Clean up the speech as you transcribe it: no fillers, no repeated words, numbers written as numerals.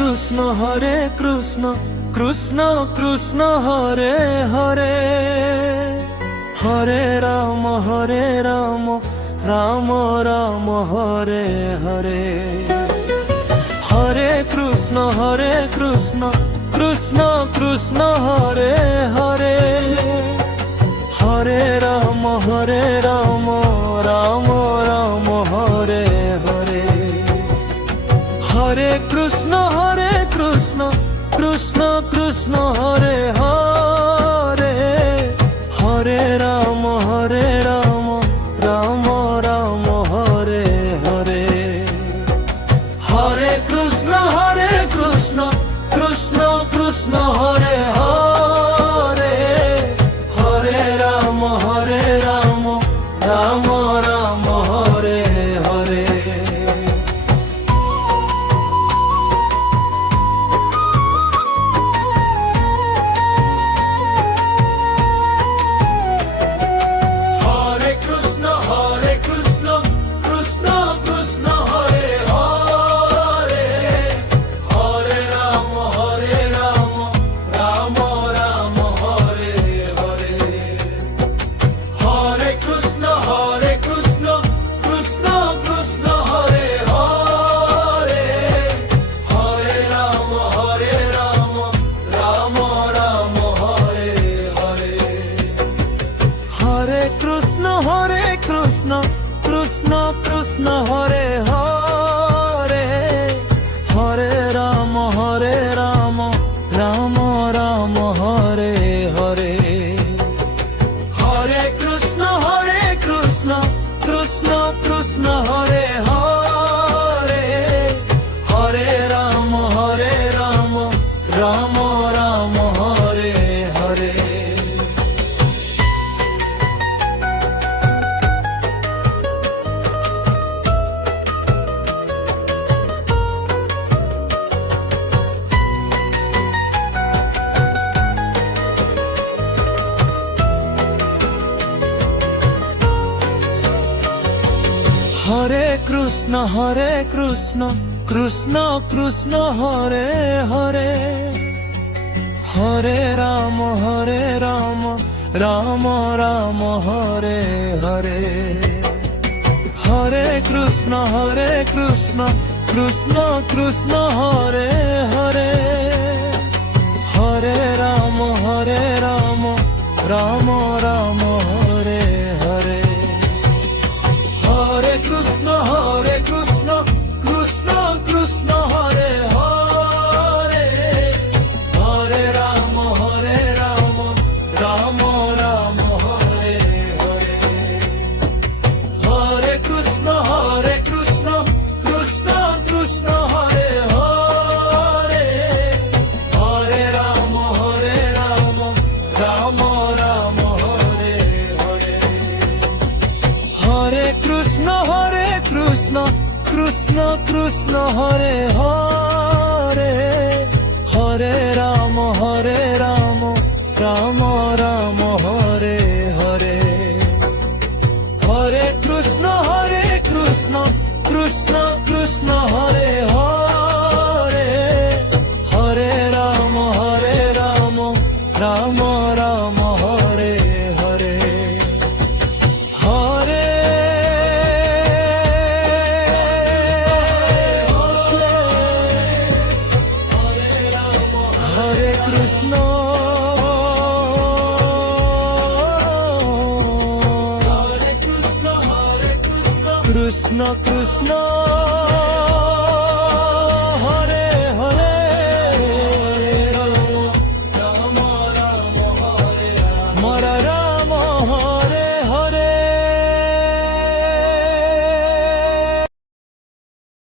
Krishna Krishna Krishna Hare Hare, Hare Ram Ram Ram Hare Hare. Hare Krishna Krishna Krishna Hare Hare, Hare Ram Ram Ram Hare Hare. Hare Krishna Krishna Krishna Hare Hare, Hare Ram Ram Ram Hare Hare. Hare Krishna Krishna Krishna Hare Hare, Hare Ram Ram Ram Hare Hare. Krishna Krishna Hare Hare, Hare Ram Ram Hare Hare. Hare Krishna Krishna Krishna Hare Hare, Hare Ram Ram Hare Hare. Hare Krishna Krishna Krishna Hare Hare, Hare Ram Ram Hare Hare. Hare Krishna Krishna Krishna Hare Hare, Hare Ram Ram Hare Hare. Hare Krishna Krishna Krishna Hare Hare, Hare Ram Ram Hare Hare. Hare Krishna Krishna Krishna Hare Hare, Hare Ram Ram Hare Hare. Hare Krishna Krishna Krishna Hare Hare, Hare Ram Ram Hare Hare. Hare Krishna Krishna Krishna Hare Hare, Hare Ram Ram Hare Hare. Hare Hare Krishna Krishna Krishna